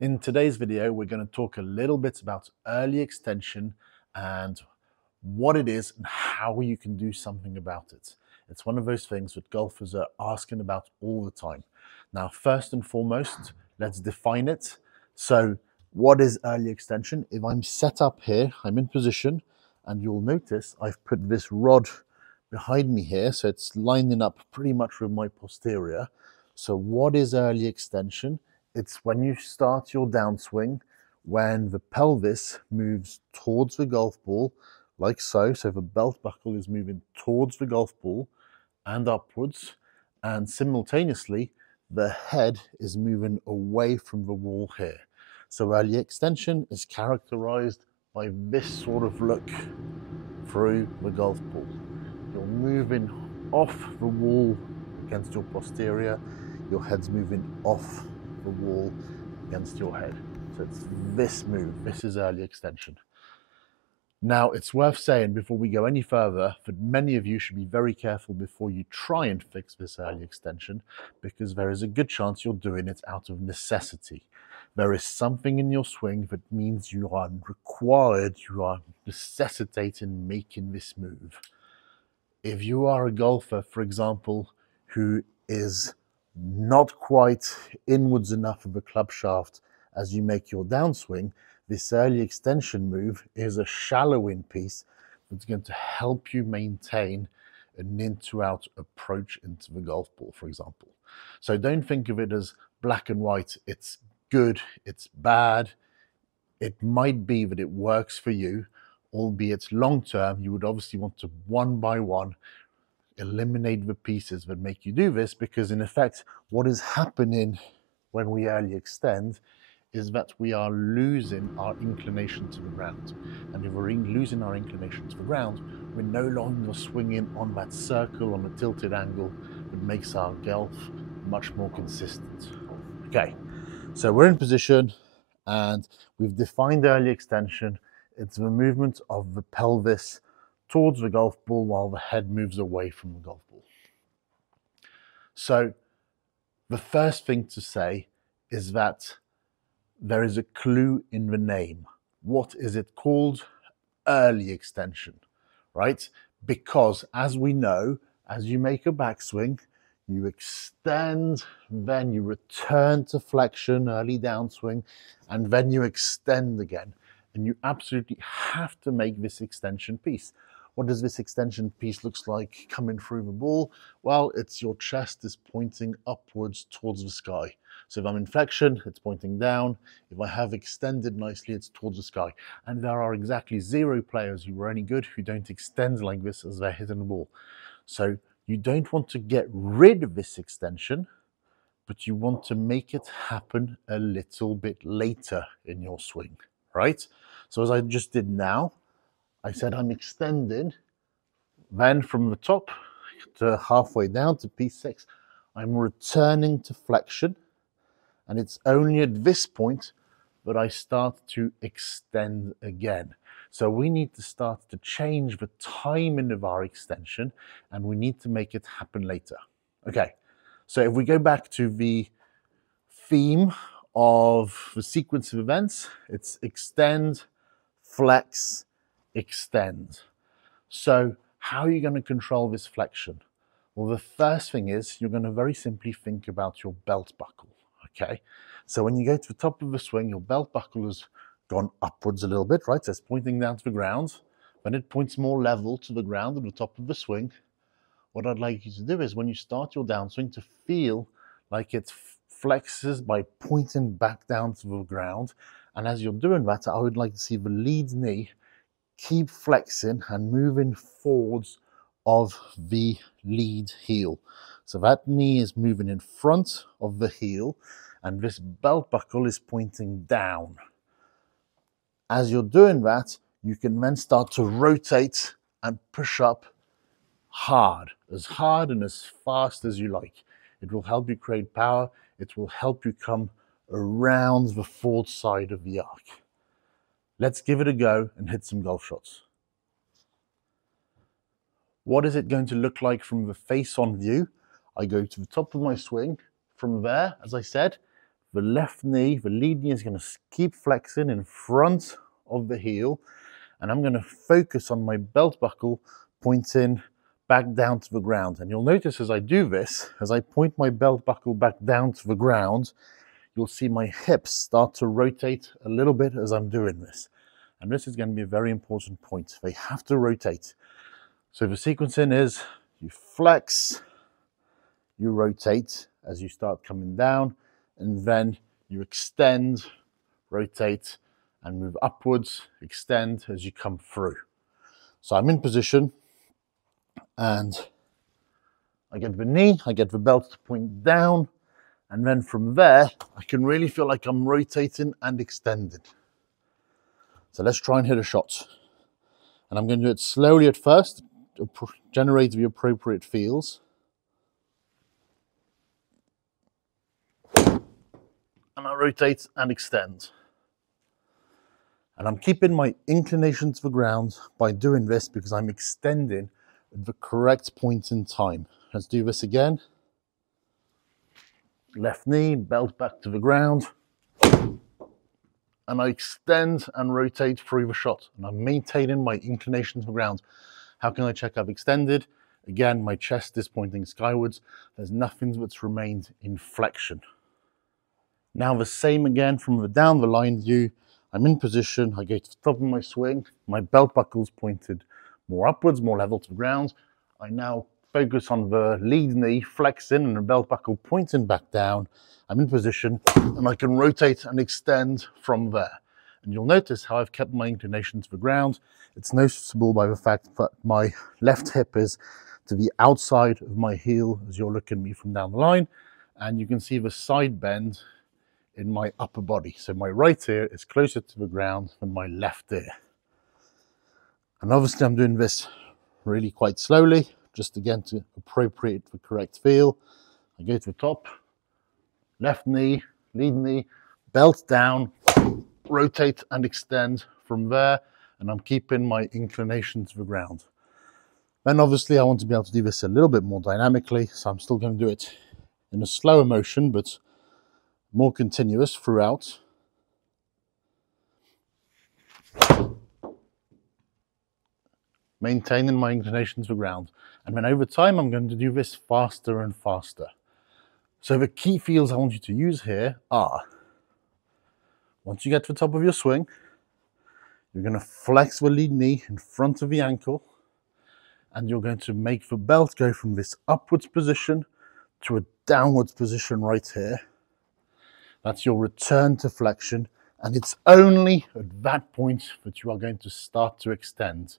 In today's video, we're going to talk a little bit about early extension and what it is and how you can do something about it. It's one of those things that golfers are asking about all the time. Now, first and foremost, let's define it. So, what is early extension? If I'm set up here, I'm in position, and you'll notice I've put this rod behind me here, so it's lining up pretty much with my posterior. So, what is early extension? It's when you start your downswing, when the pelvis moves towards the golf ball, like so. So the belt buckle is moving towards the golf ball and upwards, and simultaneously, the head is moving away from the wall here. So early extension is characterized by this sort of look through the golf ball. You're moving off the wall against your posterior, your head's moving off the wall against your head. So it's this move, this is early extension. Now, it's worth saying before we go any further that many of you should be very careful before you try and fix this early extension, because there is a good chance you're doing it out of necessity. There is something in your swing that means you are required, you are necessitating making this move. If you are a golfer, for example, who is not quite inwards enough of the club shaft as you make your downswing, this early extension move is a shallow in piece that's going to help you maintain an in to out approach into the golf ball, for example. So don't think of it as black and white. It's good, it's bad. It might be that it works for you, albeit long term, you would obviously want to one by one eliminate the pieces that make you do this, because in effect, what is happening when we early extend is that we are losing our inclination to the ground. And if we're losing our inclination to the ground, we're no longer swinging on that circle on a tilted angle that makes our golf much more consistent. Okay, so we're in position and we've defined early extension. It's the movement of the pelvis towards the golf ball while the head moves away from the golf ball. So the first thing to say is that there is a clue in the name. What is it called? Early extension, right? Because as we know, as you make a backswing, you extend, then you return to flexion, early downswing, and then you extend again. And you absolutely have to make this extension piece. What does this extension piece looks like coming through the ball? Well, it's your chest is pointing upwards towards the sky. So if I'm in flexion, it's pointing down. If I have extended nicely, it's towards the sky. And there are exactly 0 players who are any good who don't extend like this as they're hitting the ball. So you don't want to get rid of this extension, but you want to make it happen a little bit later in your swing, right? So as I just did now, I said I'm extending, then from the top to halfway down to P6, I'm returning to flexion, and it's only at this point that I start to extend again. So we need to start to change the timing of our extension, and we need to make it happen later. Okay, so if we go back to the theme of the sequence of events, it's extend, flex, extend. So how are you going to control this flexion? Well, the first thing is you're going to very simply think about your belt buckle, okay? So when you go to the top of the swing, your belt buckle has gone upwards a little bit, right? So it's pointing down to the ground. When it points more level to the ground at the top of the swing, what I'd like you to do is when you start your downswing to feel like it flexes by pointing back down to the ground. And as you're doing that, I would like to see the lead knee keep flexing and moving forwards of the lead heel. So that knee is moving in front of the heel, and this belt buckle is pointing down. As you're doing that, you can then start to rotate and push up hard and as fast as you like. It will help you create power. It will help you come around the forward side of the arc. Let's give it a go and hit some golf shots. What is it going to look like from the face-on view? I go to the top of my swing. From there, as I said, the left knee, the lead knee is going to keep flexing in front of the heel, and I'm going to focus on my belt buckle pointing back down to the ground. And you'll notice as I do this, as I point my belt buckle back down to the ground, you'll see my hips start to rotate a little bit as I'm doing this. And this is going to be a very important point. They have to rotate. So the sequencing is you flex, you rotate as you start coming down, and then you extend, rotate, and move upwards, extend as you come through. So I'm in position, and I get the knee, I get the belt to point down, and then from there, I can really feel like I'm rotating and extending. So let's try and hit a shot. And I'm going to do it slowly at first, to generate the appropriate feels. And I rotate and extend. And I'm keeping my inclination to the ground by doing this because I'm extending at the correct point in time. Let's do this again. Left knee, belt back to the ground. And I extend and rotate through the shot. And I'm maintaining my inclination to the ground. How can I check I've extended? Again, my chest is pointing skywards. There's nothing that's remained in flexion. Now the same again from the down the line view. I'm in position, I go to the top of my swing, my belt buckle's pointed more upwards, more level to the ground. I now focus on the lead knee, flexing, and the belt buckle pointing back down. I'm in position, and I can rotate and extend from there. And you'll notice how I've kept my inclination to the ground. It's noticeable by the fact that my left hip is to the outside of my heel as you're looking at me from down the line. And you can see the side bend in my upper body. So my right ear is closer to the ground than my left ear. And obviously I'm doing this really quite slowly, just again to appropriate the correct feel. I go to the top, left knee, lead knee, belt down, rotate and extend from there, and I'm keeping my inclination to the ground. Then obviously I want to be able to do this a little bit more dynamically, so I'm still going to do it in a slower motion, but more continuous throughout. Maintaining my inclination to the ground. And then over time, I'm going to do this faster and faster. So the key feels I want you to use here are, once you get to the top of your swing, you're going to flex the lead knee in front of the ankle, and you're going to make the belt go from this upwards position to a downwards position right here. That's your return to flexion, and it's only at that point that you are going to start to extend.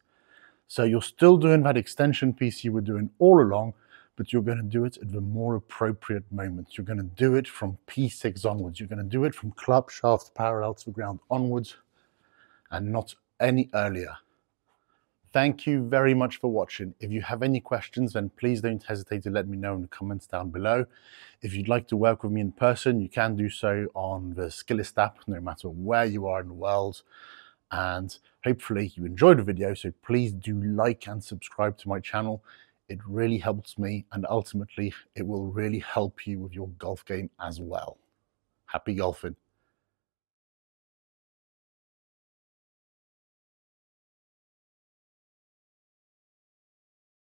So you're still doing that extension piece you were doing all along, but you're going to do it at the more appropriate moment. You're going to do it from P6 onwards. You're going to do it from club shaft parallel to the ground onwards, and not any earlier. Thank you very much for watching. If you have any questions, then please don't hesitate to let me know in the comments down below. If you'd like to work with me in person, you can do so on the Skillist app, no matter where you are in the world. And hopefully you enjoyed the video, so please do like and subscribe to my channel. It really helps me, and ultimately it will really help you with your golf game as well. Happy golfing.